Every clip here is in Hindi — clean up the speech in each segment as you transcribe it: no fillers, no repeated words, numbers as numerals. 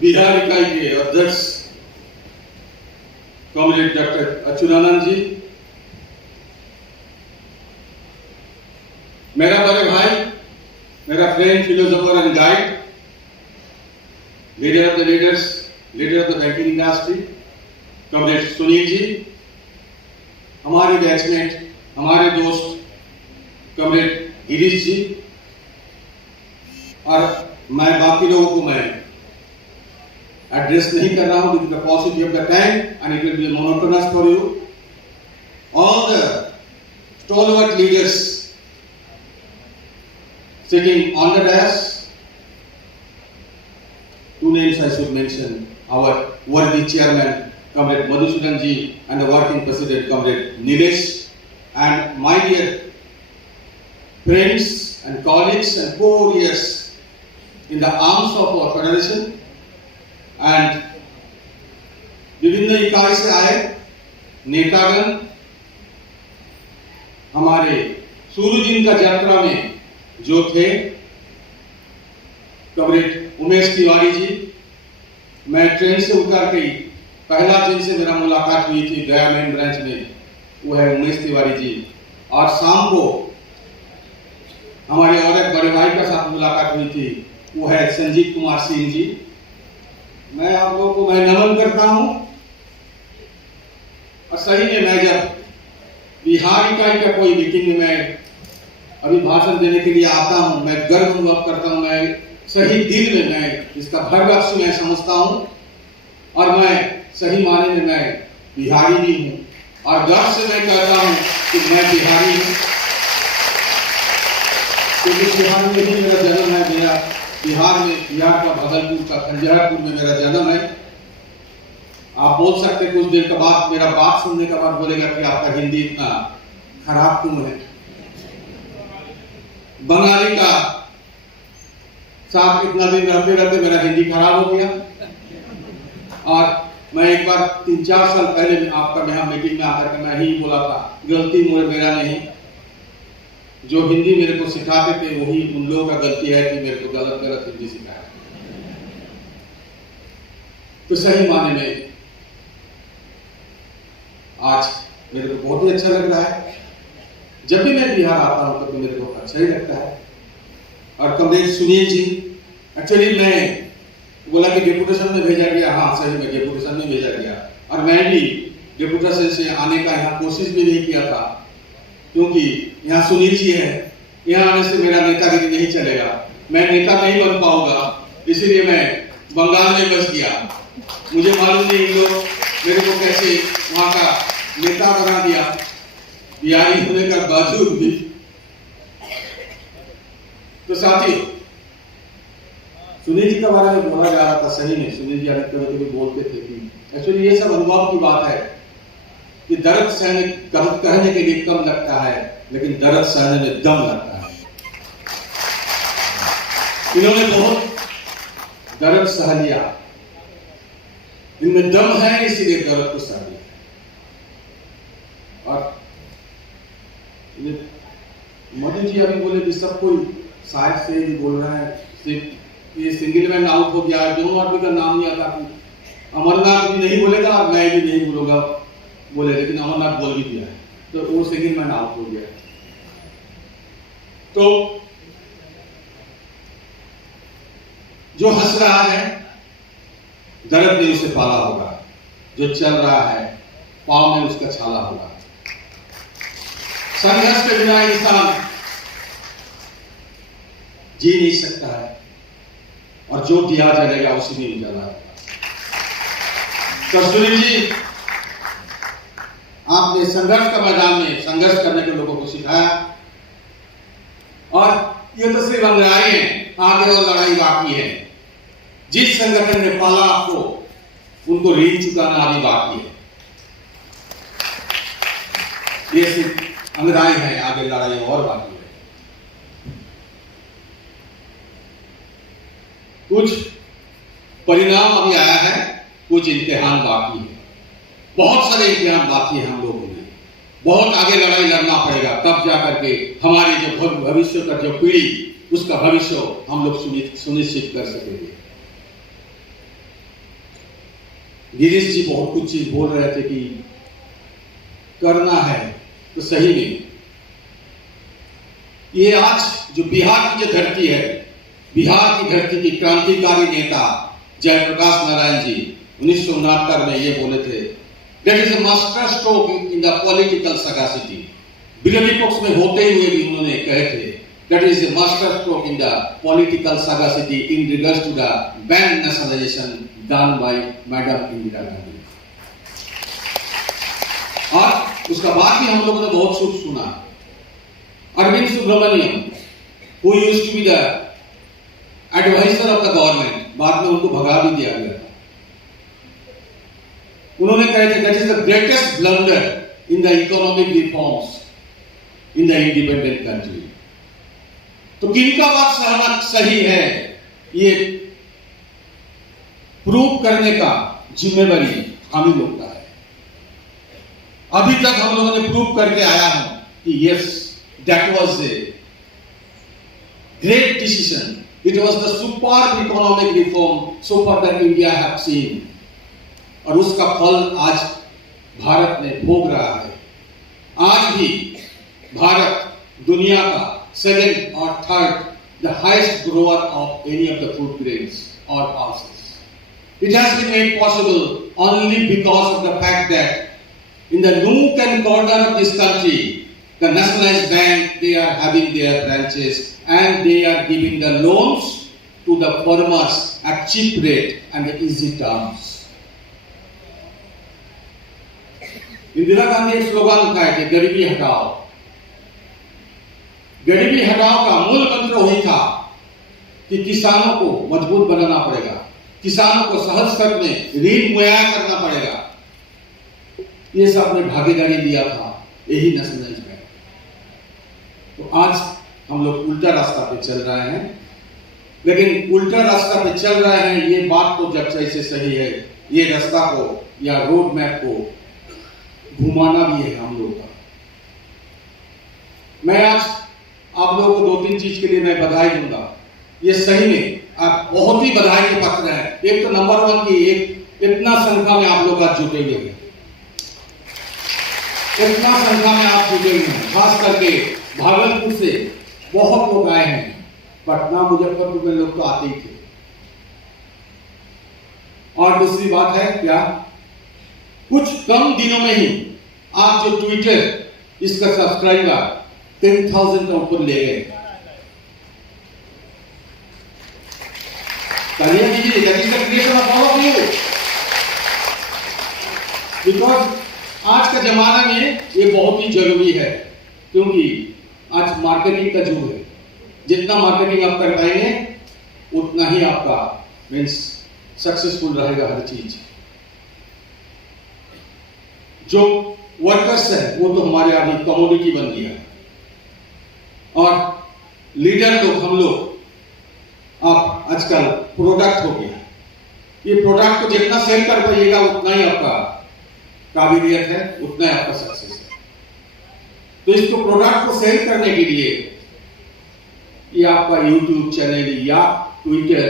बिहार इकाई के अध्यक्ष कॉमरेड डॉक्टर अच्युतानंद जी, मेरा बड़े भाई, मेरा friend, philosopher and guide, leader of the leaders, leader of the banking industry comrade Sunil ji, हमारे बैचमेट, हमारे दोस्त कॉमरेड गिरीश जी, और मैं बाकी लोगों को मैं एड्रेस नहीं कर रहा हूं because the paucity of the time and it will be monotonous for you. All the stalwart leaders sitting on the dais, two names I should mention: our worthy chairman Comrade Madhusudan ji and the working president Comrade Nilesh, and my dear friends and colleagues and co-warriors in the arms of our federation and विभिन्न इकाई से आए नेतागण, हमारे सूर्यदिन का यात्रा में जो थे कॉमरेड उमेश तिवारी जी, मैं ट्रेन से उतर के पहला जिनसे मेरा मुलाकात हुई थी गया मेन ब्रांच में, वो है उमेश तिवारी जी, और शाम को हमारे और एक बड़े भाई के साथ मुलाकात हुई थी, वो है संजीव कुमार सिंह जी। मैं आप लोगों को मैं नमन करता हूं, और सही में मैं जब बिहार इकाई का कोई मीटिंग में मैं अभी भाषण देने के लिए आता हूं, मैं गर्व अनुभव करता हूं, मैं सही दिल में मैं इसका भरबख्श मैं समझता हूं, और मैं सही माने में मैं बिहारी भी हूं, और गर्व से मैं कहता हूं कि मैं बिहारी हूं, क्योंकि बिहार में ही मेरा जन्म है, मेरा बिहार में, बिहार का भागलपुर का खंजहरपुर में मेरा जन्म है। आप बोल सकते कुछ देर के बाद, मेरा बात सुनने के बाद बोलेगा कि आपका हिंदी इतना खराब क्यों है। बंगाली का साथ इतना दिन रहते रहते मेरा हिंदी खराब हो गया, और मैं एक बार 3-4 साल पहले आपका यहाँ मीटिंग में आकर के मैं ही बोला था, गलती मेरा नहीं, जो हिंदी मेरे को सिखाते थे वही उन लोगों का गलती है कि मेरे को गलत हिंदी सिखाया। तो सही माने में आज मेरे को बहुत ही अच्छा लग रहा है। जब भी मैं बिहार आता हूं तो मेरे को अच्छा ही लगता है। और कॉमरेड सुनील जी, एक्चुअली मैं बोला कि डेपुटेशन में भेजा गया, हाँ सही में डेपुटेशन में भेजा गया, और मैं भी डेपुटेशन से आने का यहाँ कोशिश भी नहीं किया था, क्योंकि यहाँ सुनील जी है, यहाँ आने से मेरा नेतागिरी नहीं चलेगा, मैं नेता नहीं बन पाऊंगा, इसलिए मैं बंगाल में बस गया। मुझे मालूम नहीं इन लोग मेरे को कैसे वहाँ का नेता बना दिया, बिहारी होने का बावजूद भी। तो साथियों, सुनील जी के बारे में बोला जा रहा था, सही में सुनील जी कभी बोलते थे कि एक्चुअली ये सब अनुभव की बात है कि दर्द सहने कहने के लिए कम लगता है, लेकिन दर्द सहने में दम लगता है। इन्होंने बहुत दर्द सह लिया, इनमें दम है, इसीलिए दर्द को सह लिया। और मोदी जी अभी बोले कि सब कोई शायद से ही बोल रहा है, ये सिंगल मैन आउट हो गया, दोनों आदमी का नाम नहीं आता, अमरनाथ भी नहीं बोलेगा और मैं भी नहीं बोलूंगा बोले, लेकिन अमरनाथ बोल भी दिया है, तो वो सेकंड मैन आउट हो गया। तो जो हंस रहा है दर्द ने उसे पाला होगा, जो चल रहा है पांव में उसका छाला होगा। संघर्ष के बिना इंसान जी नहीं सकता है, और जो दिया जाएगा उसी में उजाला होगा। तो सुनील जी, आपने संघर्ष का मैदान में संघर्ष करने के लोगों को सिखाया, और ये तो सिर्फ अंग्रेजी है, आगे और लड़ाई बाकी है। जिस संगठन ने पाला आपको, उनको ऋण चुकाना अभी बाकी है। ये सिर्फ अंग्रेजी है, आगे लड़ाई और बाकी है। कुछ परिणाम अभी आया है, कुछ इम्तिहान बाकी है, बहुत सारे इम्तिहान बाकी है। हम लोगों में बहुत आगे लड़ाई लड़ना पड़ेगा, तब जाकर के हमारे जो भविष्य का जो पीढ़ी, उसका भविष्य हम लोग सुनिश्चित कर सकेंगे। गिरीश जी बहुत कुछ चीज बोल रहे थे कि करना है, तो सही में ये आज जो बिहार की जो धरती है, बिहार की धरती की क्रांतिकारी नेता जयप्रकाश नारायण जी 1969 में ये बोले थे, that is a master stroke in the political sagacity. विरोधी पक्ष में होते हुए भी उन्होंने कहे थे, that is a master stroke in the political sagacity in regards to the bank nationalisation done by madam Indira Gandhi. और उसका बाद भी हम लोगों ने बहुत कुछ सुना। Arvind Subramaniam, who used to be the advisor of the government, बाद में उनको भगा भी दिया गया था। उन्होंने कहे थे that is the greatest blunder in the economic reforms in the independent country। तो किनका बात सहमत सही है, ये प्रूव करने का जिम्मेवारी हम ही लोग का है। अभी तक हम लोगों ने प्रूव करके आया है कि yes, that was a great decision, it was the superb economic reform so far that India have seen, और उसका फल आज भारत में भोग रहा है। आज भी भारत दुनिया का सेकंड और third the highest grower of any of the food grains और pulses। It has been made possible only because of the fact that in the nook and corner of this country, the nationalized bank, they are having their branches and they are giving the loans to the farmers at cheap rate and easy terms। Indira Gandhi एक स्लोगन उठाए थे, गरीबी हटाओ। गरीबी हटाओ का मूल मंत्र वही था कि किसानों को मजबूत बनाना पड़ेगा, किसानों को सहज स्तर में ऋण मुहैया करना पड़ेगा। ये सब ने भागीदारी दिया था यही नेशनलाइज्ड बैंक। तो आज हम लोग उल्टा रास्ता पे चल रहे हैं, लेकिन उल्टा रास्ता पे चल रहे हैं ये बात तो जब से सही है, ये रास्ता को या रोड मैप को घुमाना भी है हम लोग का। मैं आज आप लोगों को 2-3 चीज के लिए मैं बधाई दूंगा। ये सही में आप बहुत ही बधाई के पात्र हैं। एक तो नंबर 1 की एक इतना संख्या में आप लोग आज जुटे हुए हैं, इतना संख्या में आप जुटे हुए हैं। खास करके भागलपुर से बहुत लोग आए हैं, पटना मुजफ्फरपुर में लोग तो आते ही थे। और दूसरी बात है क्या, कुछ कम दिनों में ही आप जो ट्विटर इसका सब्सक्राइबर 10,000 का ऊपर ले गए। तालियां कीजिए, that is the creation of all of you. Because आज का जमाना में ये बहुत ही जरूरी है, क्योंकि आज मार्केटिंग का युग है। जितना मार्केटिंग आप कर पाएंगे उतना ही आपका मीन्स सक्सेसफुल रहेगा हर चीज। जो वर्कर्स है वो तो हमारे अभी कमोडिटी बन गया है, और लीडर लोग हम लोग आप आजकल प्रोडक्ट हो गया। ये प्रोडक्ट को जितना सेल कर पाइएगा उतना ही आपका काबिलियत है, उतना ही आपका सक्सेस है। तो इसको प्रोडक्ट को सेल करने के लिए ये आपका यूट्यूब चैनल या ट्विटर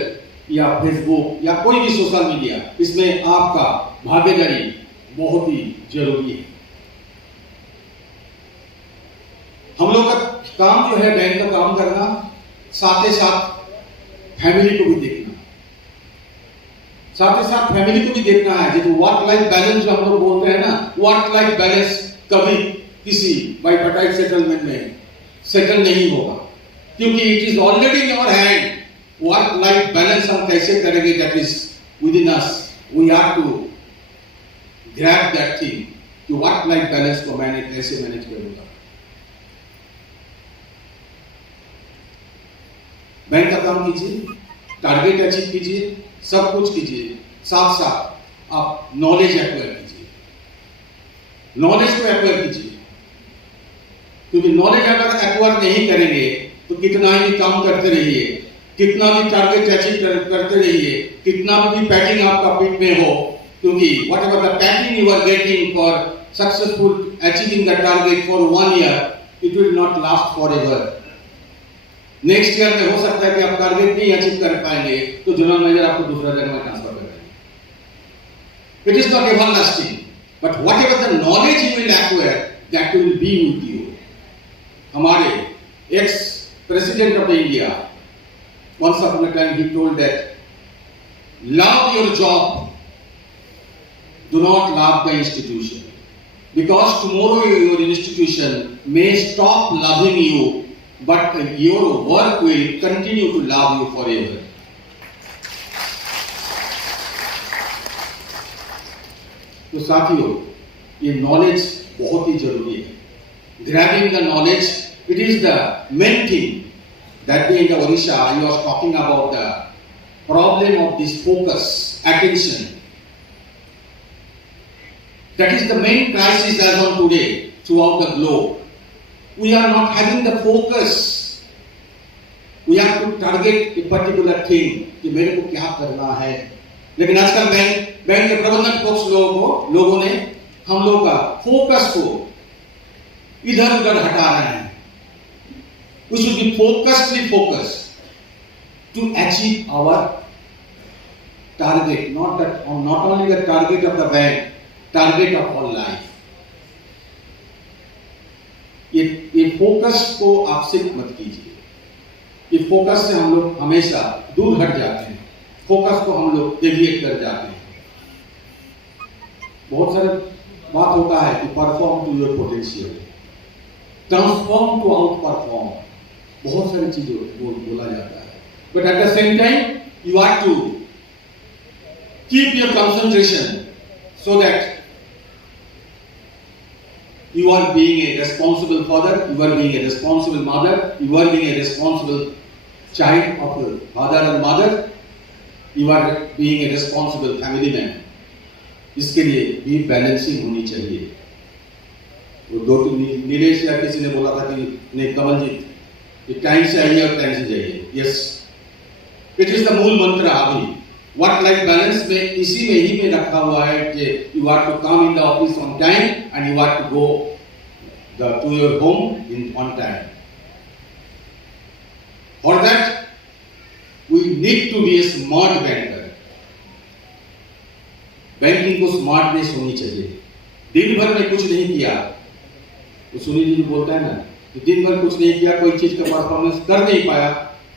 या फेसबुक या कोई भी सोशल मीडिया, इसमें आपका भागीदारी बहुत ही जरूरी है। हम लोग का काम जो है बैंक का काम करना, साथ ही साथ फैमिली को भी देखना, साथ ही साथ फैमिली को भी देखना है। जो वर्क लाइफ बैलेंस जो हम लोग बोलते हैं ना, वर्क लाइफ बैलेंस कभी किसी बाइपार्टाइट सेटलमेंट में सेटल नहीं होगा, क्योंकि it is already in our hand. Work life balance हम कैसे करेंगे, that is within us. We have to grab that thing कि वर्क लाइफ बैलेंस को मैंने कैसे मैनेज करूंगा। बैंक का काम कीजिए, टारगेट अचीव कीजिए, सब कुछ कीजिए, साथ साथ आप नॉलेज एक्वायर कीजिए, नॉलेज को एक्वायर कीजिए। क्योंकि नॉलेज अगर एक्वायर नहीं करेंगे तो कितना ही काम करते रहिए, कितना भी टारगेट अचीव करते रहिए, कितना भी पैकिंग आपका पीठ में हो, क्योंकि whatever the packing you are getting for successful achieving the target for 1 year, it will not last forever. Next year में हो सकता है कि आप टारगेट नहीं अचीव कर पाएंगे, तो जनरल मैनेजर आपको दूसरा जगह में ट्रांसफर कर देंगे। It is not everlasting. But whatever the knowledge you will acquire, that will be with you. हमारे ex-president of India, once upon a time he told that, love your job, do not love the institution. Because tomorrow your institution may stop loving you, but your work will continue to love you forever. तो साथियों, ये नॉलेज बहुत ही जरूरी है. Grabbing the knowledge, it is the main thing. That day in the Odisha, I was talking about the problem of this focus, attention. That is the main crisis as on today throughout the globe. We are not having the focus. We have to target a particular thing कि मेरे को क्या करना है. लेकिन आजकल बैंक के प्रबंधन पक्ष लोगों ने हम लोग का फोकस को इधर उधर हटा रहे हैं. We should be focused to achieve our target, not only the target of the bank, target of our life. ये फोकस को आप सिर्फ मत कीजिए. ये फोकस से हम लोग हमेशा दूर हट जाते हैं. फोकस को हम लोग डेविएट कर जाते हैं. बहुत सारे बात होता है कि perform to your potential, transform to outperform, बहुत सारी चीजें बोला जाता है. But at the same time you have to keep your concentration so that you are being a responsible father, you are being a responsible mother, you are being a responsible child of your father and mother, you are being a responsible family man. इसके लिए भी बैलेंसिंग होनी चाहिए. वो दो नीलेश या किसी ने बोला था कि नहीं कमलजीत, टाइम से आइए और टाइम से जाइए. यस, इट इज द मूल मंत्र. अभी वर्क लाइफ बैलेंस में इसी में ही में रखा हुआ है कि you are to come in the office on time and you are to go to your home in on time. For that we need to be a smart banker. Banking को स्मार्टनेस होनी चाहिए. दिन भर में कुछ नहीं किया तो सुनील जी बोलता है ना कि दिन भर कुछ नहीं किया, कोई चीज का परफॉर्मेंस कर नहीं पाया,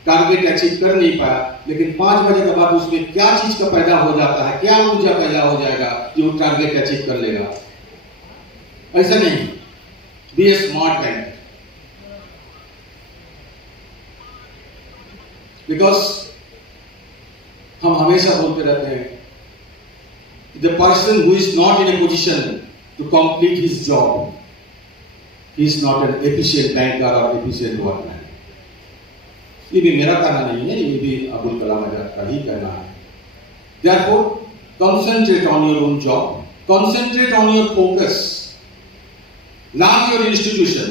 टारगेट अचीव कर नहीं पाया, लेकिन 5 बजे के बाद उसमें क्या चीज का पैदा हो जाता है, क्या ऊर्जा पैदा हो जाएगा जो टारगेट अचीव कर लेगा. ऐसा नहीं. Be a smart banker. Because हम हमेशा बोलते रहते हैं the person who is not in a position to complete his job, he is not an efficient banker or efficient workman. ये भी मेरा कहना नहीं है, ये भी अब्दुल कलाम आजाद का ही कहना है. Therefore, concentrate on your own job, concentrate on your focus, love your institution.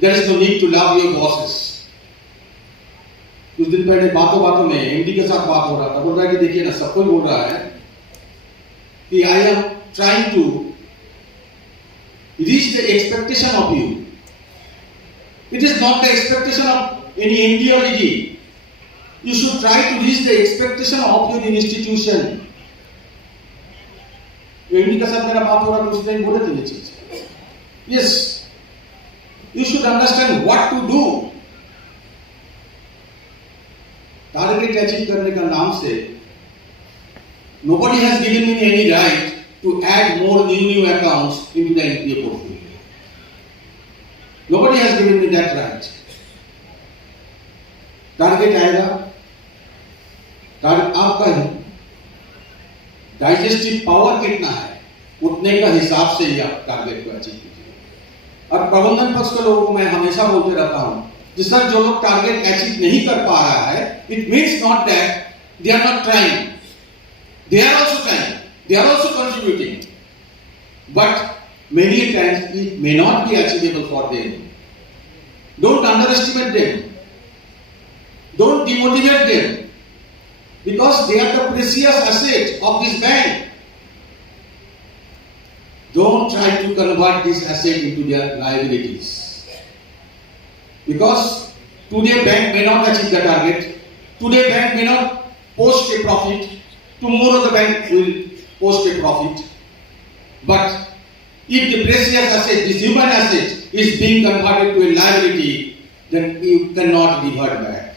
There is no need to love your bosses. कुछ दिन पहले बातों में एमडी के साथ बात हो रहा था. बोल रहा है कि देखिए ना, सबको बोल रहा है कि I am trying to reach the expectation of you. It is not the expectation of any ideology. You should try to reach the expectation of your institution. MD के साथ मेरा बात हो रहा था, उस दिन बोले थे ये चीज. Yes, you should understand what to do. Target achieve करने का नाम से nobody has given me any right to add more new accounts into the NPA portfolio. Nobody has given me that right. Target आएगा, आपका डाइजेस्टिव पावर कितना है उतने का हिसाब से ही आप टारगेट को अचीव कीजिए. और प्रबंधन पक्ष के लोगों को मैं हमेशा बोलते रहता हूं कि सर जो लोग टारगेट अचीव नहीं कर पा रहा है, it means not that they are not trying. They are also trying, they are also contributing, but many times it may not be achievable for them. Don't underestimate them, don't demotivate them, because they are the precious asset of this bank. Don't try to convert this asset into their liabilities, because today bank may not achieve the target, today bank may not post a profit, tomorrow the bank will post a profit. But if the precious asset, this human asset, is being converted to a liability, then you cannot revert back.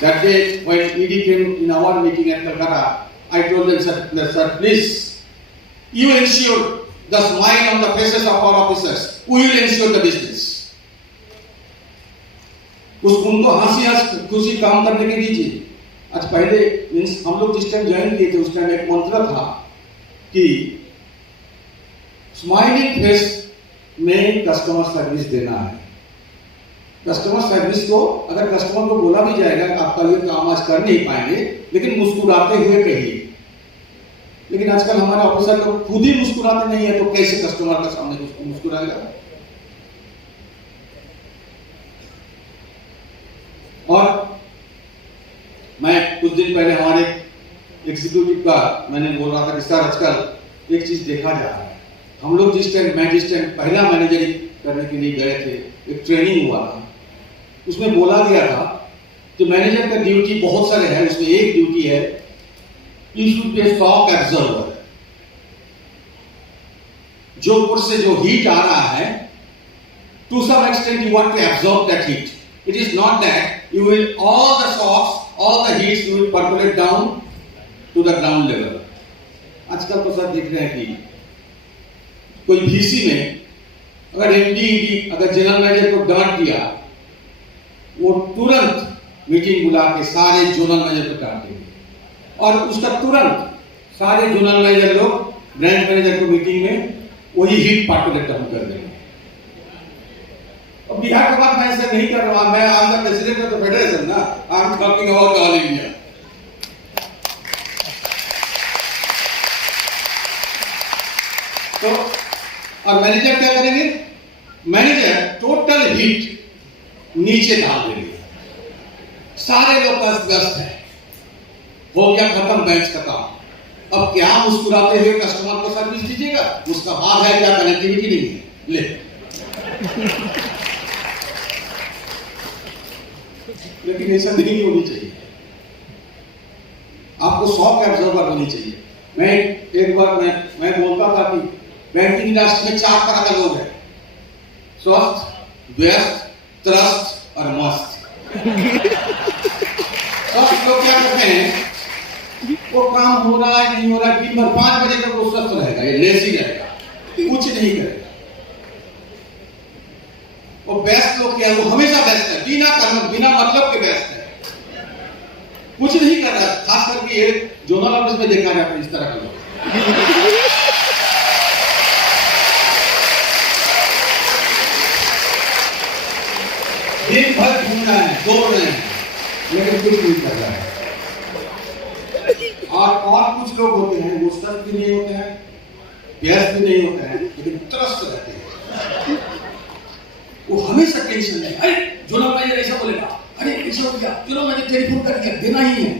That day, when ED came in our meeting at Calcutta, I told them, sir, please, you ensure the smile on the faces of our officers. We will ensure the business. उनको हंसी खुशी काम करने के दीजिए. आज पहले मीन्स हम लोग जिस टाइम ज्वाइन किए थे उस टाइम एक मंत्र था कि स्माइलिंग फेस में कस्टमर सर्विस देना है. कस्टमर सर्विस को अगर कस्टमर को बोला भी जाएगा आपका ये काम आज कर नहीं पाएंगे, लेकिन मुस्कुराते हुए कहिए. लेकिन आजकल हमारे ऑफिसर लोग खुद ही मुस्कुराते नहीं है, तो कैसे कस्टमर के सामने मुस्कुराएगा. और मैं कुछ दिन पहले हमारे एग्जीक्यूटिव का मैंने बोल रहा था कि सर आजकल एक चीज देखा जा रहा है. हम लोग जिस टाइम पहला मैनेजर करने के लिए गए थे, एक ट्रेनिंग हुआ था, उसमें बोला गया था कि मैनेजर का ड्यूटी बहुत सारे है, उसमें एक ड्यूटी है you should be a shock absorber. जो ऊपर से जो हीट आ रहा है, to some extent you want to absorb that heat. It is not that you will all the shocks, all the heats you will percolate down to the ground level. आजकल तो सब देख रहे हैं कि कोई VC में अगर MD अगर जनरल मैनेजर को डांट दिया, वो तुरंत मीटिंग बुला के सारे जोनल मैनेजर को डांट देंगे और उसका तुरंत सारे जोनल मैनेजर लोग ब्रांच मैनेजर को मीटिंग में वही हीट परकोलेट डाउन कर देंगे. बिहार के बाद मैं ऐसा नहीं कर रहा. मैं आज the president of the federation ना, I am talking about all India. तो और मैनेजर क्या करेंगे? मैनेजर टोटल हीट नीचे डाल देंगे. सारे लोग व्यस्त हैं, हो गया खत्म बेंच का काम. अब क्या मुस्कुराते हुए कस्टमर को सर्विस दीजिएगा? उसका भाव है क्या? कनेक्टिविटी नहीं है. ले लेकिन ऐसा नहीं होनी चाहिए. आपको शॉक एब्जॉर्बर होनी चाहिए. मैं एक बार मैं बोलता था कि बैंकिंग इंडस्ट्री में 4 तरह के लोग हैं: स्वस्थ, व्यस्त, त्रस्त और मस्त. स्वस्थ लोग क्या करते हैं? वो काम हो रहा है नहीं हो रहा है, दिन भर 5 बजे तक वो स्वस्थ रहेगा, ये लेजी रहेगा, कुछ नहीं करेगा. वो बेस्ट लोग क्या है? वो हमेशा बेस्ट है, बिना मतलब के बेस्ट है, कुछ नहीं कर रहा. खास करके ये जोनल ऑफिस में देखा जाता है इस तरह के लोग. दिन भर घूम रहे हैं, दौड़ रहे हैं, लेकिन कुछ नहीं कर रहा है. और कुछ लोग होते हैं वो स्वस्थ भी नहीं होते हैं, व्यस्त भी नहीं होते हैं, लेकिन त्रस्त रहते हैं. वो हमेशा टेंशन में, अरे जोनल मैनेजर ऐसा बोलेगा, अरे ऐसा हो गया, जोनल मैनेजर टेलीफोन कर दिया, देना ही है.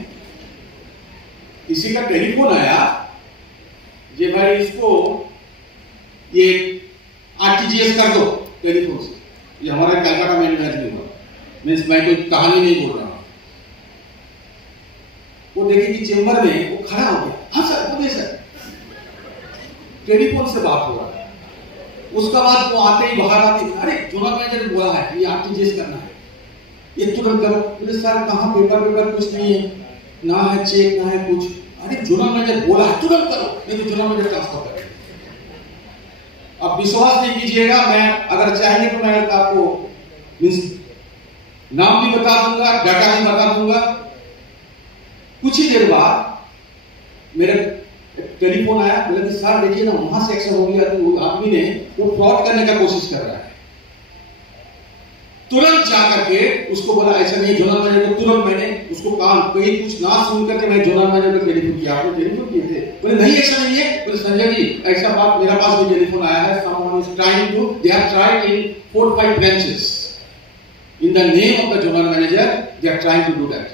किसी का टेलीफोन आया, ये भाई इसको ये आरटीजीएस कर दो टेलीफोन से. ये हमारे कलकत्ता में नहीं हुआ, मीन्स मैं कोई कहानी नहीं बोल रहा हूँ. वो देखे कि चेंबर में वो खड़ा हो गया, हाँ सर बोलिए सर, टेलीफोन से बात हो रहा है. उसका बाद वो आते ही बाहर आते, अरे जोनल मैनेजर ने बोला है ये आरटीजीएस करना है, ये तुरंत करो. बोले सर कहाँ पेपर कुछ नहीं है, ना है चेक ना है कुछ. अरे जोनल मैनेजर बोला है तुरंत करो, नहीं तो जोनल मैनेजर ट्रांसफर करेगा. अब विश्वास नहीं कीजिएगा, मैं अगर चाहेंगे तो मैं आपको नाम भी बता दूंगा, डाटा भी बता दूंगा. कुछ ही देर बाद मेरे टेलीफोन आया, बोले कि सर देखिए ना वहां से एक्शन हो गया, तो आदमी ने वो फ्रॉड करने का कोशिश कर रहा है. तुरंत जाकर के उसको बोला ऐसा नहीं, जोनल मैनेजर को तुरंत मैंने उसको काम कहीं कुछ ना सुन करके मैं जोनल मैनेजर को टेलीफोन किया. आपने टेलीफोन किए थे? बोले नहीं ऐसा नहीं है. बोले संजय जी ऐसा बात मेरे पास भी टेलीफोन आया है, someone is trying to, they have tried in 4-5 branches in the name of the zonal manager, they are trying to do that.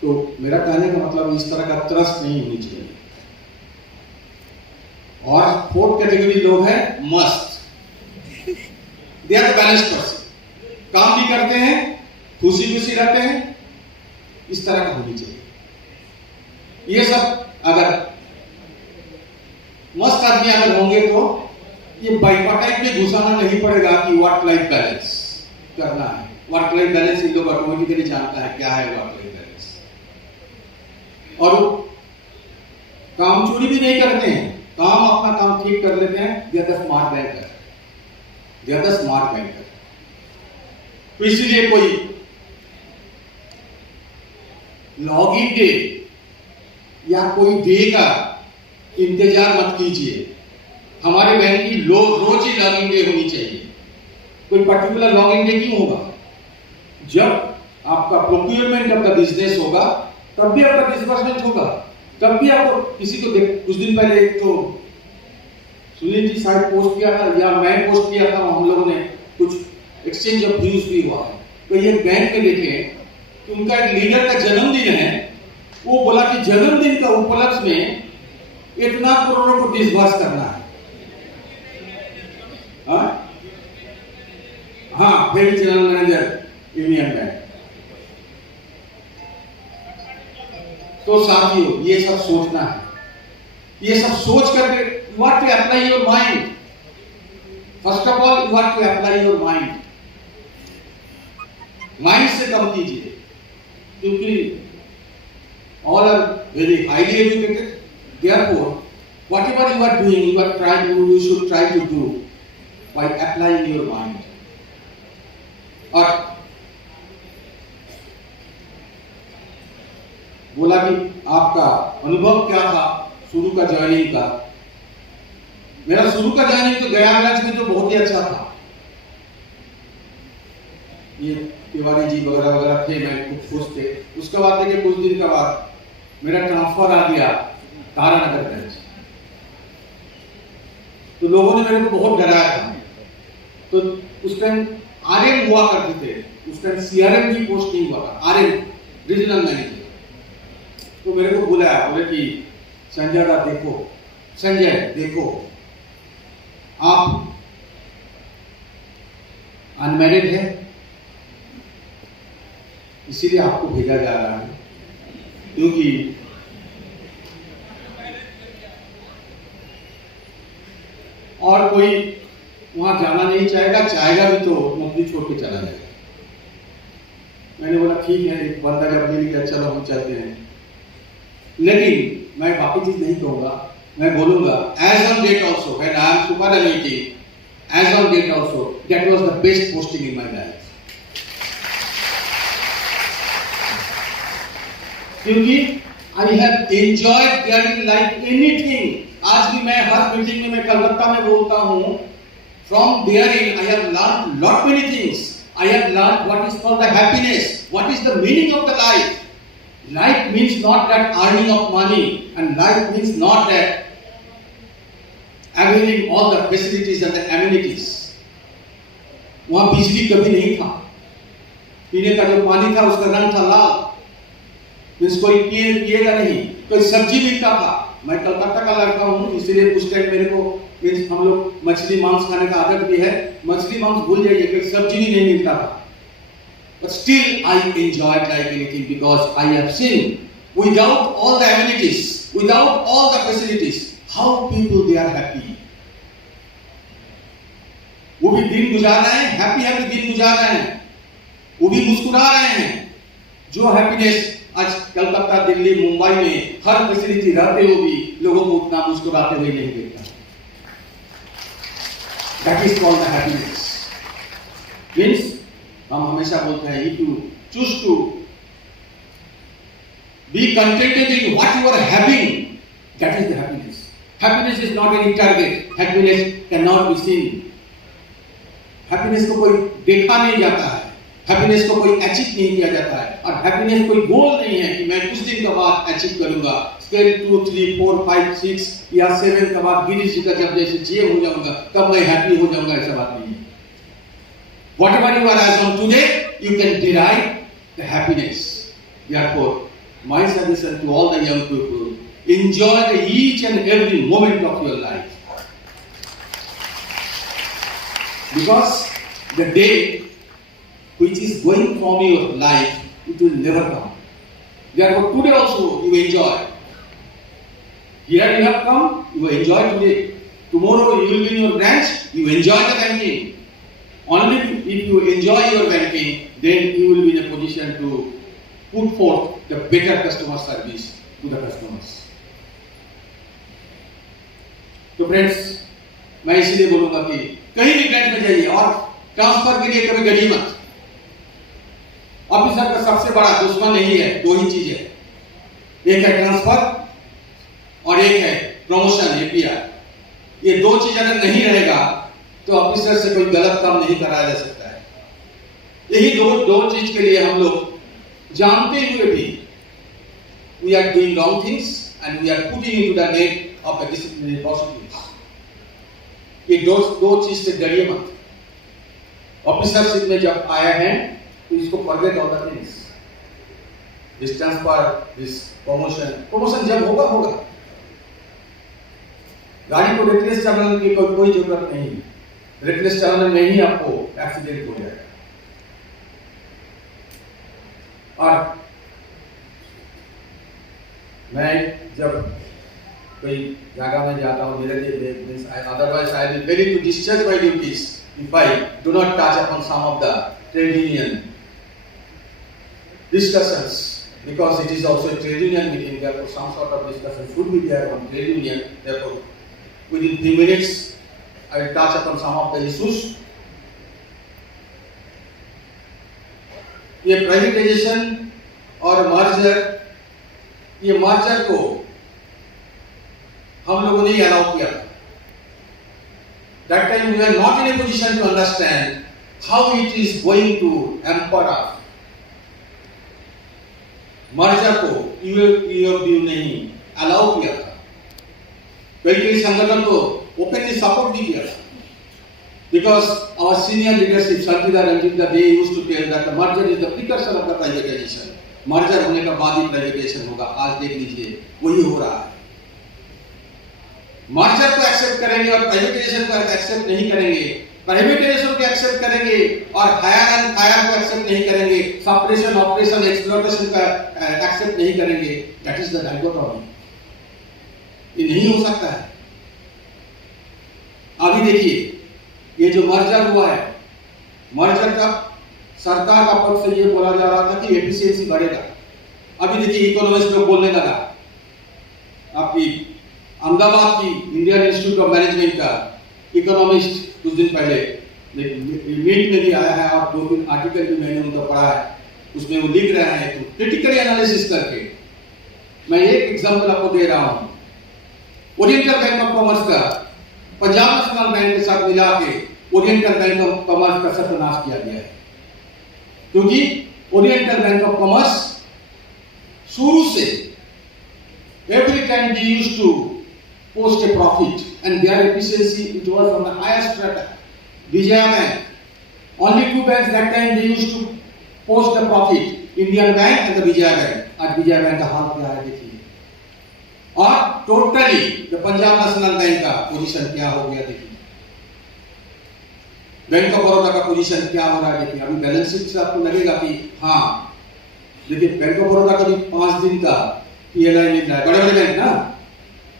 तो मेरा कहने का मतलब इस तरह का त्रस्त नहीं होनी चाहिए. और 4th कैटेगरी लोग हैं मस्त. दे आर बैलेंस्ड पर्सन, काम भी करते हैं खुशी खुशी रहते हैं, इस तरह का होनी चाहिए। ये सब अगर मस्त आदमी अगर होंगे तो ये बाइपाटाइप में घुसाना नहीं पड़ेगा कि वर्क लाइफ बैलेंस करना है। वर्क लाइफ बैलेंस इन लोग ऑटोमेटिकली जानता है क्या है वर्क लाइफ बैलेंस। और काम चोरी भी नहीं करते हैं, काम अपना काम ठीक कर लेते हैं। They are the smart banker, they are the smart banker. तो इसीलिए कोई लॉगिन डे या कोई डे का इंतजार मत कीजिए। हमारे बैंक की रोज ही लॉगिन डे होनी चाहिए। कोई पर्टिकुलर लॉगिन डे क्यों होगा? जब आपका प्रोक्योरमेंट ऑफ द बिजनेस होगा तब भी आपका डिस्बर्समेंट होगा, तब भी आपको किसी को कुछ दिन पहले एक तो सुनील जी शायद पोस्ट किया था या मैं पोस्ट किया था, हम लोगों ने कुछ एक्सचेंज ऑफ व्यूज भी हुआ है। तो ये बैंक में देखें कि उनका एक लीडर का जन्मदिन है, वो बोला कि जन्मदिन का उपलक्ष्य में इतना करोड़ों को डिस्बर्स करना है। हाँ, फिर जनरल मैनेजर यूनियन बैंक। तो साथियों, ये सब सोचना है, ये सब सोच करके you have to apply your mind. First of all you have to apply your mind. Mind से कम कीजिए, क्योंकि all are very highly educated. Therefore, whatever you are doing, you should try to do by applying your mind. और बोला कि आपका अनुभव क्या था शुरू का ज्वाइनिंग का। मेरा शुरू का ज्वाइनिंग तो गया ब्रांच में तो बहुत ही अच्छा था। ये तिवारी जी वगैरह वगैरह थे, मैं कुछ खुश थे। उसके बाद देखिए कुछ दिन के बाद मेरा ट्रांसफर आ गया तारानगर ब्रांच। तो लोगों ने मेरे को बहुत डराया था। तो उस टाइम आरएम हुआ करते थे, उस टाइम सीआरएम की पोस्ट नहीं हुआ था, आरएम रीजनल मैनेजर। तो मेरे को बुलाया, बोले कि संजय दा देखो, संजय देखो, आप अनमैरिड है, इसीलिए आपको भेजा जा रहा है, क्योंकि और कोई वहां जाना नहीं चाहेगा, चाहेगा भी तो नौकरी छोड़ के चला जाएगा। मैंने बोला ठीक है, एक बंदा जब मिल गया, चलो हम चलते हैं। लेकिन मैं बाकी चीज नहीं कहूंगा, मैं बोलूंगा as on date also when I am super elevating, as on date also that was the best posting in my life. क्योंकि I have enjoyed there like anything. आज भी मैं हर मीटिंग में, मैं कलकत्ता में बोलता हूं, from there in I have learn lot many things. I have learn what is called the happiness, what is the meaning of the life. Life means not that earning of money, and life means not that availing all the facilities and the amenities. वहां बिजली कभी नहीं था, पीने का जो पानी था उसका रंग था लाल, मीन्स कोई पिएगा नहीं, कोई सब्जी मिलता था। मैं कलकत्ता का लड़का हूँ, इसलिए उस टाइम मेरे को मीन्स हम लोग मछली मांस खाने का आदत भी है, मछली मांस भूल जाइए, कोई सब्जी भी नहीं मिलता था। But still I enjoyed like anything because I have seen without all the amenities, without all the facilities, how people they are happy. वो भी दिन गुजार रहे हैं, हैप्पी दिन गुजार रहे हैं, वो भी मुस्कुरा रहे हैं। जो हैप्पीनेस आज कलकत्ता, दिल्ली, मुंबई में हर फैसिलिटी रहते हुए भी लोगों को उतना मुस्कुराते हुए नहीं देखता। That is called the happiness. Means हम हमेशा बोलते हैं if you choose to be contented in what you are having, that is the happiness. Happiness is not any target. Happiness cannot be seen. Happiness को कोई देखा नहीं जाता है, happiness को कोई अचीव नहीं किया जाता है, और happiness कोई गोल नहीं है कि मैं कुछ दिन के बाद अचीव करूंगा, स्केल 2, 3, 4, 5, 6 या 7 के बाद गिरीश जी का जब जैसे जीए हो जाऊंगा तब मैं हैप्पी हो जाऊंगा, ऐसा बात नहीं है। Whatever you are as on today, you can derive the happiness. Therefore, my suggestion to all the young people, enjoy each and every moment of your life. Because the day which is going from your life, it will never come. Therefore, today also you enjoy. Here you have come, you enjoy today. Tomorrow you will be in your branch, you enjoy the banking. Only if you enjoy your banking, then you will be in a position to put forth the better customer service to the customers. तो फ्रेंड्स, मैं इसलिए बोलूंगा कि कहीं भी बैंक में जाइए और ट्रांसफर के लिए कभी डरिए मत। ऑफिसर का सबसे बड़ा दुश्मन यही है, दो ही चीज है, एक है ट्रांसफर और एक है प्रमोशन, एपीआर। ये दो चीज अगर नहीं रहेगा तो ऑफिसर से कोई गलत काम नहीं कराया जा सकता है। यही दो चीज के लिए हम लोग जानते हुए भी we are doing wrong things and we are putting into the net of the disciplinary proceedings. ये दो चीज से डरिए मत। ऑफिसरशिप में जब आया है तो इसको forget all the things, this transfer, this promotion जब होगा। गाड़ी को रेकलेस चलाने की कोई जरूरत नहीं है। रेकलेस चलाने में ही आपको एक्सीडेंट हो जाएगा। और मैं जब कोई जगह में जाता हूँ, otherwise I will be ready to discharge my duties if I do not touch upon some of the trade union discussions, because it is also a trade union meeting. Therefore, some sort of discussion should be there on trade union. Therefore, within 3 minutes, I will touch upon some of the issues. ये प्राइवेटाइजेशन और मर्जर को हम लोगों ने अलाउ किया था। That time we were not in a position to understand how it is going to hamper us. Merger को ईओबीयू नहीं अलाउ किया था। कई संगठन तो ओपनली सपोर्ट भी किया था, because our senior leadership, Santida Ranjita, they used to tell that the merger is the precursor of the privatization. Merger होने का बाद ही प्राइवेटाइजेशन होगा। आज देख लीजिए वही हो रहा है। मर्जर को एक्सेप्ट करेंगे और प्राइवेटाइजेशन को एक्सेप्ट नहीं करेंगे, प्राइवेटाइजेशन को एक्सेप्ट करेंगे और हायर एंड फायर को एक्सेप्ट नहीं करेंगे, सेपरेशन, ऑपरेशन, एक्सप्लॉइटेशन का एक्सेप्ट नहीं करेंगे। That is the dichotomy. ये नहीं हो सकता है। अभी देखिए ये जो मर्जर हुआ है, मर्जर का सरकार का पक्ष से ये बोला जा रहा था कि एफिशिएंसी बढ़ेगा। अभी देखिए इकोनॉमिस्ट लोग बोलने लगा। आपकी अहमदाबाद की इंडियन इंस्टीट्यूट ऑफ मैनेजमेंट का इकोनॉमिस्ट कुछ दिन पहले मीट में भी आया है और 2-3 आर्टिकल भी मैंने उनका पढ़ा है। उसमें वो लिख रहे हैं तो क्रिटिकली एनालिसिस करके। मैं एक एग्जांपल आपको दे रहा हूं। ओरिएंटल बैंक ऑफ कॉमर्स का पंजाब नेशनल बैंक के साथ मिला के ओरिएंटल बैंक ऑफ कॉमर्स का सत्यानाश किया गया है, क्योंकि ओरिएंटल बैंक ऑफ कॉमर्स शुरू से every time they used to post a profit and their efficiency it was on the highest strata. Vijaya Bank, only 2 banks that time they used to post the profit, Indian Bank and the Vijaya Bank. आज Vijaya Bank का हाल क्या है देखिए, और totally the Punjab national bank का पोजीशन क्या हो गया देखिए, बैंक ऑफ बड़ौदा का पोजीशन क्या हो रहा है देखिए। अभी बैलेंस शीट से आपको लगेगा कि हाँ देखिए बैंक ऑफ बड़ौदा का भी 5 दिन का पीएलआई मिल रहा है, बड़े बड़े बैंक ना,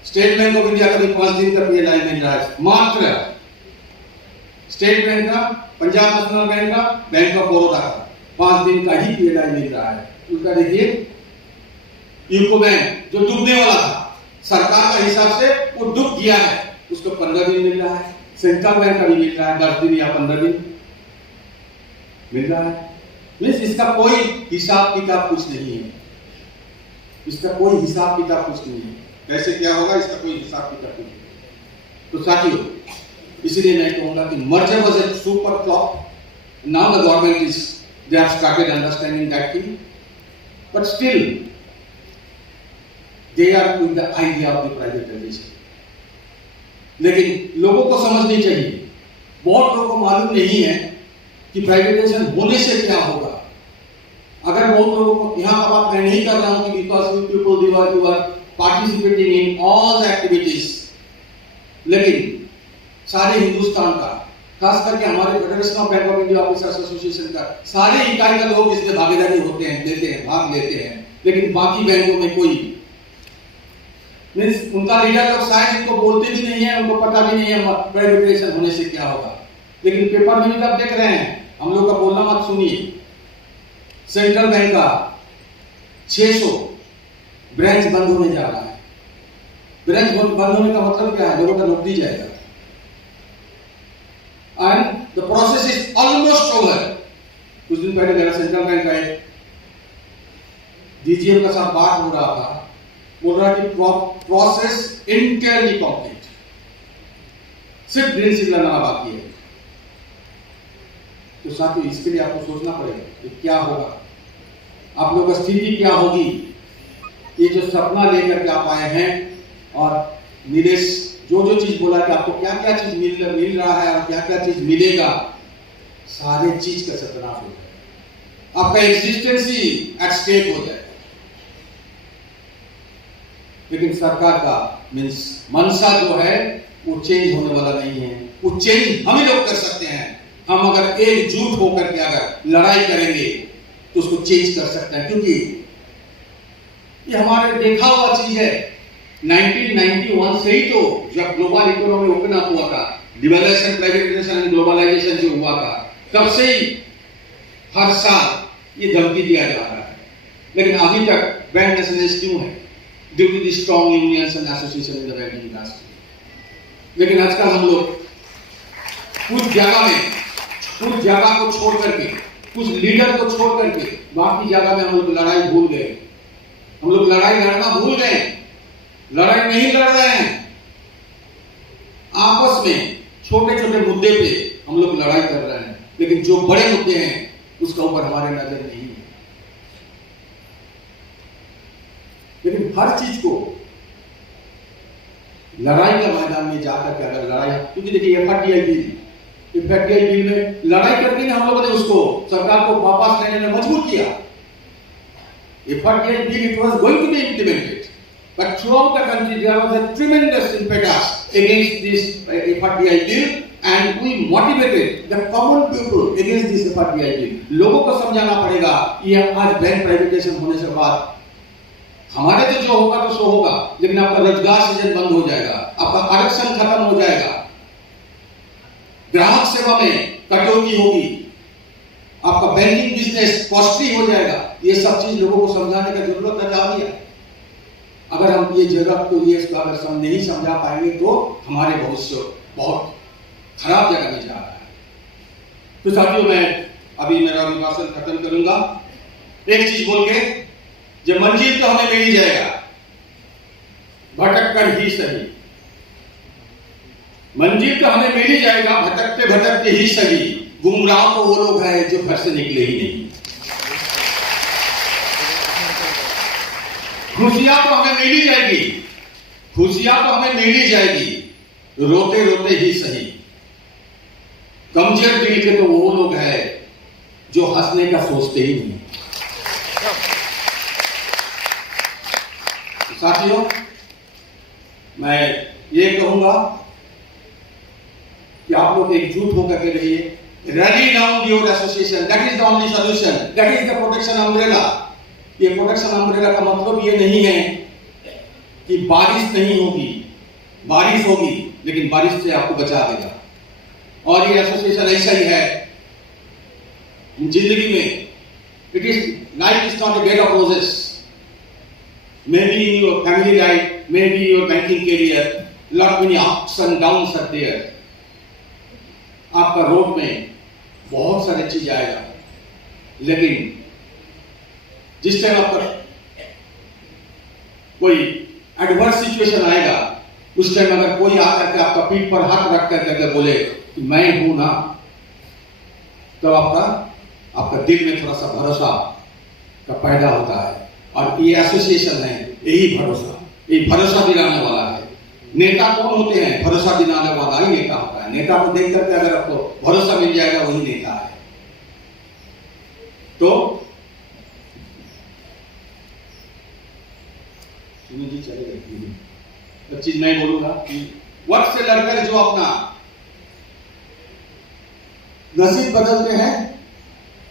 स्टेट बैंक ऑफ इंडिया का भी 5 दिन का पीएलआई मिल रहा है। मात्र स्टेट बैंक का, पंजाब नेशनल बैंक का, बैंक ऑफ बड़ौदा का 5 दिन का ही पीएलआई मिल रहा है। उसका देखिए यूको बैंक जो डूबने वाला था, सरकार का हिसाब से वो डूब गया है, उसको 15 दिन मिल रहा है। सेंट्रल बैंक का भी मिल रहा है 10 दिन या 15 दिन मिल रहा है। मीन्स इसका कोई हिसाब किताब कुछ नहीं है, इसका कोई हिसाब किताब कुछ नहीं है। कैसे क्या होगा इसका कोई हिसाब किताब नहीं है। तो साथियों, इसलिए मैं कहूंगा कि merger was a super flop. Now the government is they have started understanding that thing, but still they are with the idea of the privatisation. लेकिन लोगों को समझनी चाहिए, बहुत लोगों को मालूम नहीं है कि प्राइवेटाइजेशन होने से क्या होगा। अगर बहुत लोगों को यहाँ पर बात मैं नहीं कर रहा हूँ कि because you people you are participating in all the activities, लेकिन सारे हिंदुस्तान का खास करके हमारे federation of bank of India officers association का सारे इकाई का लोग इसमें भागीदारी होते हैं, देते हैं, भाग लेते हैं, लेकिन बाकी बैंकों में कोई मीन्स उनका लीडर लोग शायद इनको बोलते भी नहीं है, उनको पता भी नहीं है प्राइवेटाइजेशन होने से क्या होगा। लेकिन पेपर में भी आप देख रहे हैं, हम लोग का बोलना मत सुनिए। सेंट्रल बैंक का 600 ब्रांच बंद होने जा रहा है। ब्रांच बंद होने का मतलब क्या है? लोगों का नौकरी जाएगा। And the process is almost over. कुछ दिन पहले मेरा सेंट्रल बैंक का एक डीजीएम का साथ बात हो रहा था, बोल रहा कि प्रोसेस इंटायरली कंप्लीट, सिर्फ ग्रीन सिग्नल आना बाकी है। तो साथियों, इसके लिए आपको सोचना पड़ेगा कि क्या होगा, आप लोगों का स्थिति क्या होगी। ये जो सपना लेकर के आप आए हैं, और नीलेश जो जो चीज बोला कि आपको क्या क्या चीज मिल रहा है और क्या क्या चीज मिलेगा, सारे चीज का सत्यानाश हो जाएगा, आपका एग्जिस्टेंस ही एट स्टेक हो जाएगा। लेकिन सरकार का मीन्स मनसा जो है वो चेंज होने वाला नहीं है। वो चेंज हम ही लोग कर सकते हैं। हम अगर एकजुट होकर के अगर लड़ाई करेंगे तो उसको चेंज कर सकते हैं, क्योंकि ये हमारे देखा हुआ चीज है। 1991 से ही तो जब ग्लोबल इकोनॉमी ओपन अप हुआ था, डिवेलपमेंट, प्राइवेटाइजेशन एंड ग्लोबलाइजेशन जो हुआ था, तब से ही हर साल ये धमकी दिया जा रहा है। लेकिन अभी तक बैंक नेशनलिस्ट क्यों है? Due to the strong unions and association in the banking industry. लेकिन आजकल हम लोग कुछ जगह को छोड़ करके, कुछ लीडर को छोड़ करके बाकी जगह में हम लोग लड़ाई भूल गए। हम लोग लड़ाई लड़ना भूल गए, लड़ाई नहीं लड़ रहे हैं। आपस में छोटे छोटे मुद्दे पे हम लोग लड़ाई कर रहे हैं, लेकिन जो बड़े मुद्दे हैं उसका ऊपर हमारे नजर नहीं है। लेकिन हर चीज को लड़ाई का मैदान में जाकर के अगर लड़ाई, क्योंकि देखिए एफआरटीआई बिल में लड़ाई करके हम लोगों ने उसको सरकार को वापस लेने में मजबूर किया। FRTI bill, it was going to be implemented, but throughout the country there was a tremendous impetus against this FRTI bill, and we motivated the common people against this FRTI bill. लोगों को समझाना पड़ेगा ये आज बैंक प्राइवेटाइजेशन होने से बाद हमारे तो जो होगा तो सो होगा, लेकिन आपका रोजगार सृजन बंद हो जाएगा, आपका आरक्षण खत्म हो जाएगा, ग्राहक सेवा में कटौती होगी, आपका बैंकिंग बिजनेस कॉस्टली हो जाएगा। ये सब चीज लोगों को समझाने का जरूरत है आ गया। अगर हम ये जरूरत को, ये अगर हम नहीं समझा पाएंगे तो हमारे भविष्य बहुत खराब जगह में जा रहा है। तो साथियों, मैं अभी मेरा अभिभाषण खत्म करूंगा एक चीज बोल के, जब मंजिल तो हमें मिल ही जाएगा, भटक कर ही सही। मंजिल तो हमें मिल ही जाएगा, भटकते भटकते ही सही। गुमराह तो वो लोग हैं जो घर से निकले ही नहीं। खुशियां तो हमें मिल ही जाएगी, खुशियां तो हमें मिल ही जाएगी, रोते रोते ही सही। कमजोर दिल के तो वो लोग हैं जो हंसने का सोचते ही नहीं। साथियों, मैं ये कहूंगा कि आप लोग एकजुट होकर के रहिए। Rally down your association, that is the only solution, that is the protection umbrella. ये प्रोटेक्शन अम्ब्रेला का मतलब ये नहीं है कि बारिश नहीं होगी, बारिश होगी, लेकिन बारिश से आपको बचा देगा। और ये एसोसिएशन ऐसा ही है जिंदगी में। It is life is not a bed of roses. Maybe in your family life, maybe in your banking career, lot many ups and downs are there. आपका रोड में बहुत सारे चीज आएगा, लेकिन जिस टाइम आपका कोई एडवर्स सिचुएशन आएगा, उस टाइम अगर कोई आकर के आपका पीठ पर हाथ रख करके बोले कि मैं हूं ना, तो आपका दिल में थोड़ा सा भरोसा का पैदा होता है। और ये एसोसिएशन है यही भरोसा दिलाने वाला है। नेता कौन होते हैं? भरोसा दिलाने वाला ही नेता होता है। नेता को देख करके अगर आपको भरोसा मिल जाएगा, वही नेता है। तो जी चलेगा, चीज मैं बोलूंगा कि वक्त से लड़कर जो अपना नसीब बदलते हैं,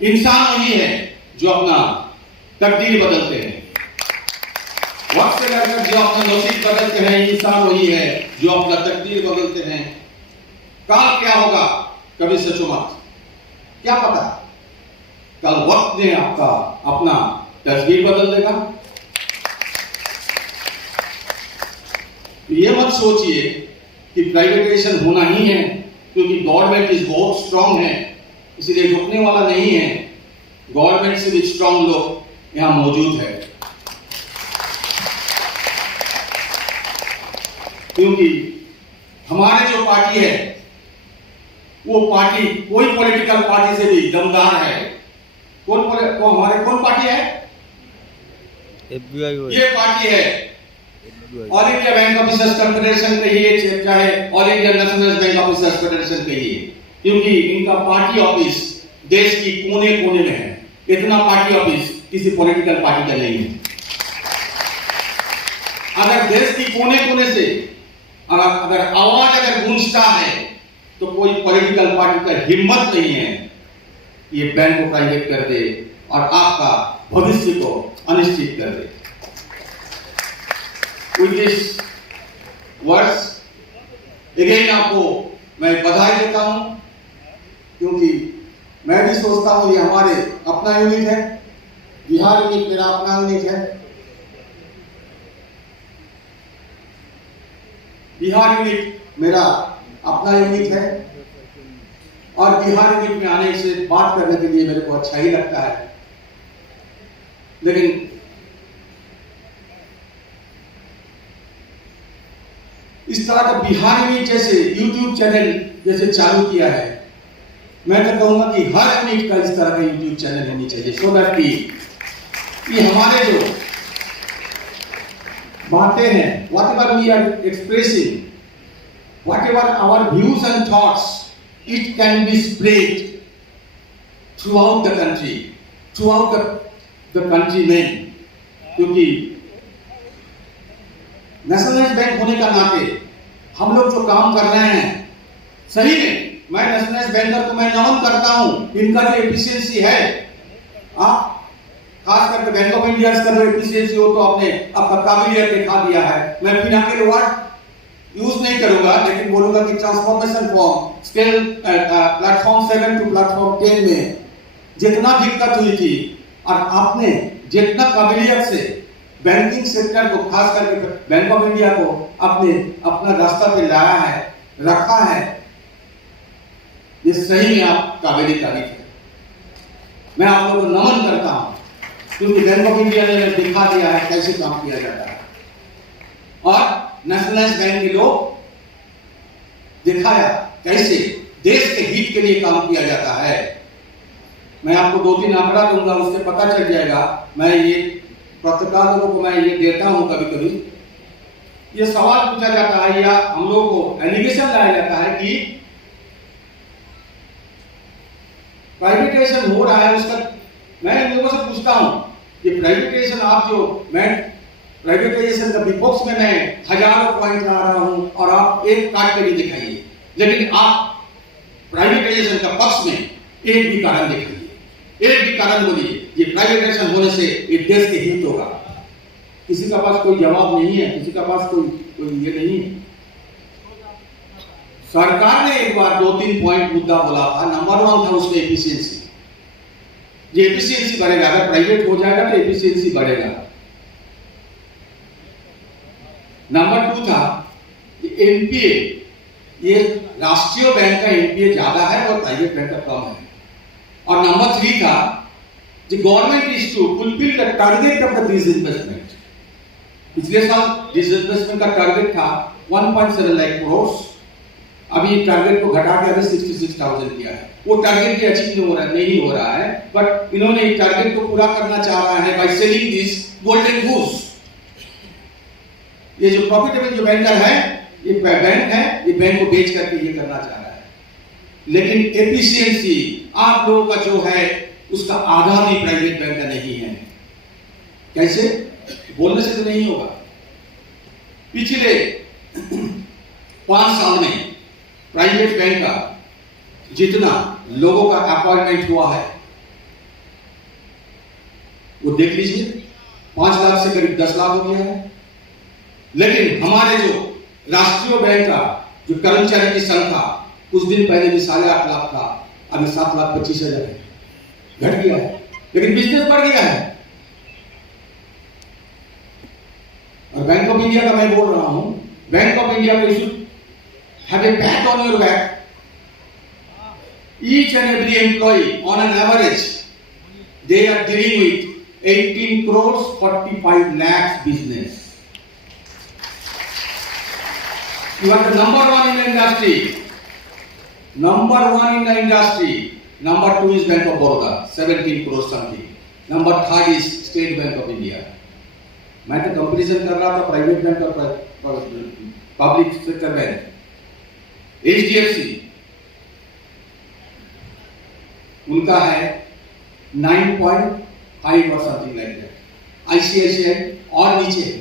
इंसान वही है जो अपना तकदीर बदलते हैं। वक्त से लेकर जो अपना नसीब बदलते हैं, इंसान वही है जो अपना तकदीर बदलते हैं। काल क्या होगा कभी सोचो मत, क्या पता कल वक्त ने आपका अपना तस्वीर बदल देगा। ये मत सोचिए कि प्राइवेटाइजेशन होना ही है क्योंकि गवर्नमेंट इज बहुत स्ट्रांग है इसलिए रुकने वाला नहीं है। गवर्नमेंट से भी स्ट्रांग लोग यहां मौजूद है, क्योंकि हमारे जो पार्टी है वो पार्टी कोई पॉलिटिकल पार्टी से भी दमदार है। हमारे कौन पार्टी है? ये पार्टी है all India bank officers confederation कहिए चाहे all India national bank officers federation कहिए, क्योंकि इनका पार्टी ऑफिस देश की कोने कोने में है। इतना पार्टी ऑफिस किसी पॉलिटिकल पार्टी का नहीं है। अगर देश की कोने कोने से अगर आवाज अगर गूंजता है तो कोई पॉलिटिकल पार्टी का हिम्मत नहीं है ये बैंक को प्राइवेट कर दे और आपका भविष्य को अनिश्चित कर दे। With this words, again आपको मैं बधाई देता हूं, क्योंकि मैं भी सोचता हूं ये हमारे अपना यूनिट है, बिहार यूनिट मेरा अपना यूनिट है। बिहार यूनिट मेरा अपना यूनिट है और बिहार यूनिट में आने से बात करने के लिए मेरे को अच्छा ही लगता है। लेकिन इस तरह का बिहार यूनिट जैसे यूट्यूब चैनल जैसे चालू किया है, मैं तो कहूंगा कि हर यूनिट का इस तरह का यूट्यूब चैनल होनी चाहिए, सो दैट कि हमारे जो बातें हैं, whatever we are expressing, whatever our views and thoughts, it can be spread throughout the country, throughout the countrymen, क्योंकि नेशनलाइज बैंक होने का नाते हम लोग जो काम कर रहे हैं सही में, मैं नेशनलाइज बैंकर को मैं नमन करता हूं। इनका जो एफिशिएंसी है, आप खास करके बैंक ऑफ इंडिया का जो एफिशिएंसी हो तो आपने आपका काबिलियत दिखा दिया है। मैं बिना के वर्ड यूज नहीं करूंगा, लेकिन बोलूंगा कि transformation from scale platform 7 to platform 10 में जितना दिक्कत हुई थी और आपने जितना काबिलियत से बैंकिंग सेक्टर को, खास करके बैंक ऑफ इंडिया को आपने अपना रास्ता पे लाया है, रखा है, ये सही में आप काबिल तारीफ है। मैं आप लोगों को नमन करता हूं, क्योंकि बैंक ऑफ इंडिया ने दिखा दिया है कैसे काम किया जाता है और नेशनलाइज बैंक के लोग दिखाया कैसे देश के हित के लिए काम किया जाता है। मैं आपको 2-3 आंकड़ा दूंगा, उससे पता चल जाएगा। मैं ये पत्रकारों को मैं ये देता हूं, कभी कभी ये सवाल पूछा जाता है या हम लोगों को एलिगेशन लाया जाता है कि प्राइवेटाइजेशन हो रहा है, उसका मैं इन लोगों से पूछता हूं कि प्राइवेटाइजेशन आप जो, मैं प्राइवेटाइजेशन का विपक्ष में मैं हजारों पॉइंट ला रहा हूं और आप एक काट के भी दिखाइए, लेकिन आप प्राइवेटाइजेशन का पक्ष में एक भी कारण दिखाइए, एक भी कारण बोलिए ये प्राइवेटाइजेशन होने से ये देश के हित होगा। किसी का पास कोई जवाब नहीं है, किसी का पास कोई ये नहीं है। सरकार ने एक बार 2-3 पॉइंट मुद्दा बोला था। नंबर 1 था उसमें एफिशिएंसी, ये एफिशिएंसी बढ़ेगा, अगर प्राइवेट हो जाएगा तो एफिशिएंसी बढ़ेगा। नंबर 2 था एनपीए, ये राष्ट्रीय बैंक का एनपीए ज्यादा है और प्राइवेट बैंक का कम है। और नंबर 3 था the government is to fulfill the target of the disinvestment। पिछले साल डिसइन्वेस्टमेंट का टारगेट था 1.7 लाख करोड़, अभी टारगेट को घटा के अभी 66,000 किया है। वो टारगेट भी अचीव नहीं हो रहा है, बट इन्होंने इस टारगेट को पूरा करना चाह रहा है by selling this golden goose. ये जो प्रॉफिटेबल जो बैंकर है, ये बैंक है, ये बैंक को बेच करके ये करना चाह रहा है, लेकिन एफिशिएंसी आप लोगों का जो है उसका आधा भी प्राइवेट बैंक का नहीं है। कैसे? बोलने से तो नहीं होगा। पिछले 5 साल में प्राइवेट बैंक का जितना लोगों का अपॉइंटमेंट हुआ है वो देख लीजिए, 5 लाख से करीब 10 लाख हो गया है। लेकिन हमारे जो राष्ट्रीय बैंक का जो कर्मचारी की संख्या कुछ दिन पहले भी 8.5 लाख था, अभी 7,25,000 है, घट गया है, लेकिन बिजनेस बढ़ गया है। और बैंक ऑफ इंडिया का मैं बोल रहा हूं, बैंक ऑफ इंडिया को should have a PAT on your back. Each and every employee, on an average, they are dealing with 18 crores 45 lakhs business. You are the number one in the industry. Number one in the industry. Number 2 is Bank of Baroda, 17 crores something. Number 3 is State Bank of India. मैं तो कंपैरिजन कर रहा था प्राइवेट बैंक और पब्लिक सेक्टर बैंक। HDFC उनका है 9.5 और समथिंग लाइक दैट। ICICI और नीचे है,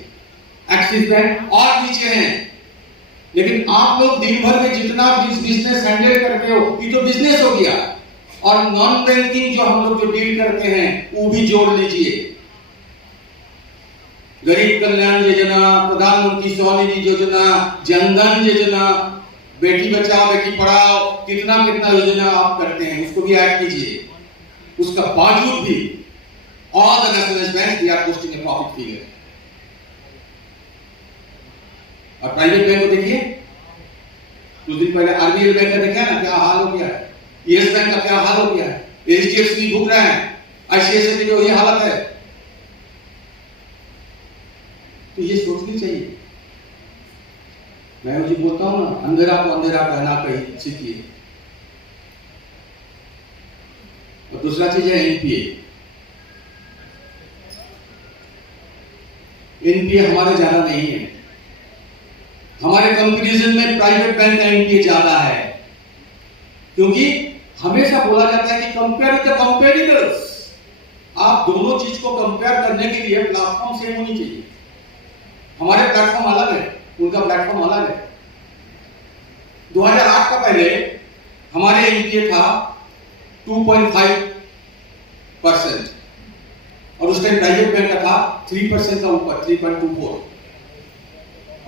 एक्सिस बैंक और नीचे है। लेकिन आप लोग दिन भर में जितना बिजनेस हैंडल करते हो, ये तो बिजनेस हो गया, और नॉन बैंकिंग जो हम लोग जो डील करते हैं वो भी जोड़ लीजिए। गरीब कल्याण योजना, प्रधानमंत्री स्वनिधि योजना, जनधन योजना, बेटी बचाओ बेटी पढ़ाओ, कितना कितना योजना आप करते हैं, उसको भी ऐड कीजिए। उसका बावजूद भी all the national bank they are posting a profit figure. और प्राइवेट बैंक को देखिए, कुछ दिन पहले आरबीएल बैंक का देखा ना क्या हाल हो गया है, यस बैंक का क्या हाल हो गया है, एचडीएफसी भुग रहे हैं, आईसीआईसीआई की जो ये हालत है। तो ये सोचनी चाहिए। मैं मुझे बोलता हूं ना, अंधेरा को अंधेरा कहना कहीं सीखिए। और दूसरा चीज है एनपीए। एनपीए हमारे ज्यादा नहीं है, हमारे कंपैरिजन में प्राइवेट बैंक का एनपीए ज्यादा है, क्योंकि हमेशा बोला जाता है कि कंपेयर विद द कंपेटिटर्स। आप दोनों चीज को कंपेयर करने के लिए प्लेटफॉर्म सेम होनी चाहिए। हमारे प्लेटफॉर्म अलग है, उनका प्लेटफॉर्म अलग है। 2008 का पहले हमारे एनपीए था 2.5% और उस टाइम प्राइवेट बैंक का था 3% का ऊपर, 3.24।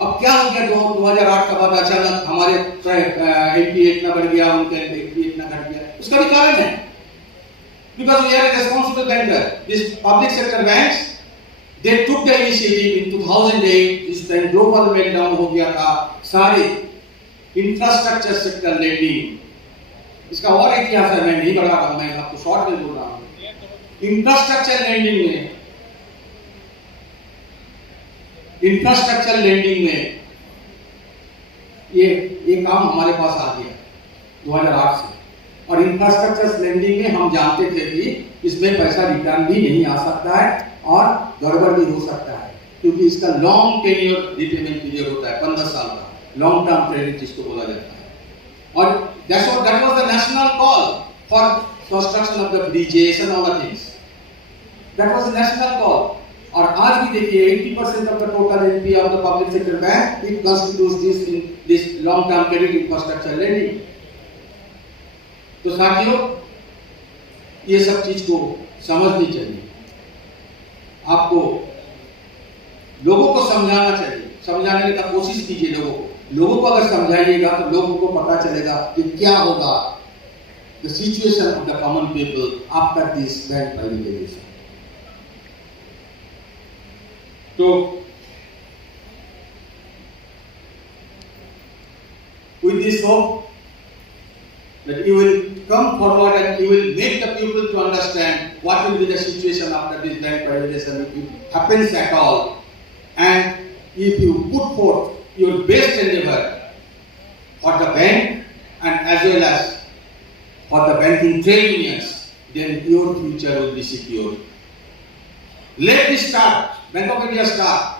अब क्या हो गया 2008 का बाद अचानक हमारे एनपीए इतना बढ़ गया, उनका एनपीए इतना घट गया? उसका भी कारण है, because we are a responsible banker. This public sector banks, they took the initiative in 2008, जिस टाइम ग्लोबल मेल्टडाउन हो गया था, सारे इंफ्रास्ट्रक्चर सेक्टर लेंडिंग। इसका और इतिहास है, मैं नहीं बढ़ा रहा हूं, मैं आपको शॉर्ट में बोल रहा हूं। इंफ्रास्ट्रक्चर लेंडिंग में ये काम हमारे पास आ गया 2008 से। और इंफ्रास्ट्रक्चर लेंडिंग में हम जानते थे कि इसमें पैसा रिटर्न भी नहीं आ सकता है और गड़बड़ भी हो सकता है, क्योंकि इसका लॉन्ग टेन्योर रिपेमेंट पीरियड होता है, 15 साल का लॉन्ग टर्म क्रेडिट जिसको बोला जाता है। और that was the national call for construction of the bridges and all the things. That was a national call. और आज भी देखिए 80% of the total NPA of the public sector bank, it constitutes this long term credit infrastructure lending. तो साथियों, ये सब चीज को समझनी चाहिए, आपको लोगों को समझाना चाहिए, समझाने का कोशिश कीजिए लोगों को। लोगों को अगर समझाइएगा तो लोगों को पता चलेगा कि क्या होगा the situation of the common people after this bank privatisation. तो with this hope that you will come forward and you will make the people to understand what will be the situation after this bank privatization, if it happens at all, and if you put forth your best endeavor for the bank and as well as for the banking trade unions, then your future will be secure. Let this start, Bank of India start,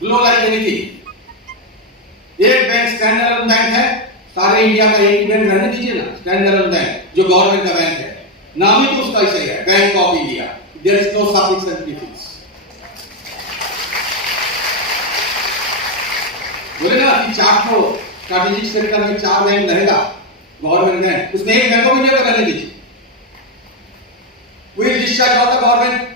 grow like anything. एक बैंक स्टैंड अलोन बैंक है, सारे इंडिया का एक ही बैंक रहने दीजिए ना, स्टैंड अलोन बैंक जो गवर्नमेंट का बैंक है, नाम ही तो उसका ऐसा ही है, bank of India. There is no suffix and prefix. बोले ना कि चार तो स्ट्रेटेजिक सेक्टर में 4 बैंक रहेगा, गवर्नमेंट ने उसने एक बैंक ऑफ इंडिया को रहने दीजिए. We will discharge all the government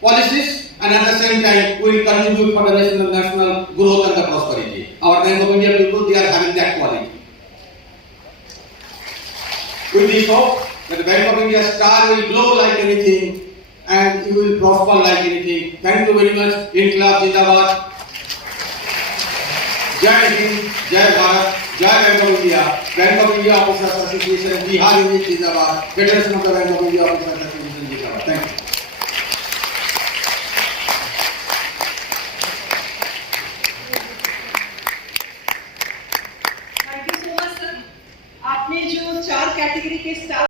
policies and at the same time we will contribute for the national growth and the prosperity. Our Bank of India people, they are having that quality. With this hope that the Bank of India star will glow like anything and you will prosper like anything. Thank you very much. Inqilab Zindabad. Jai Hind, Jai Bharat, Jai Bank of India. Bank of India Officers Association, Bihar Unit Zindabad. Federation of the Bank of India Officers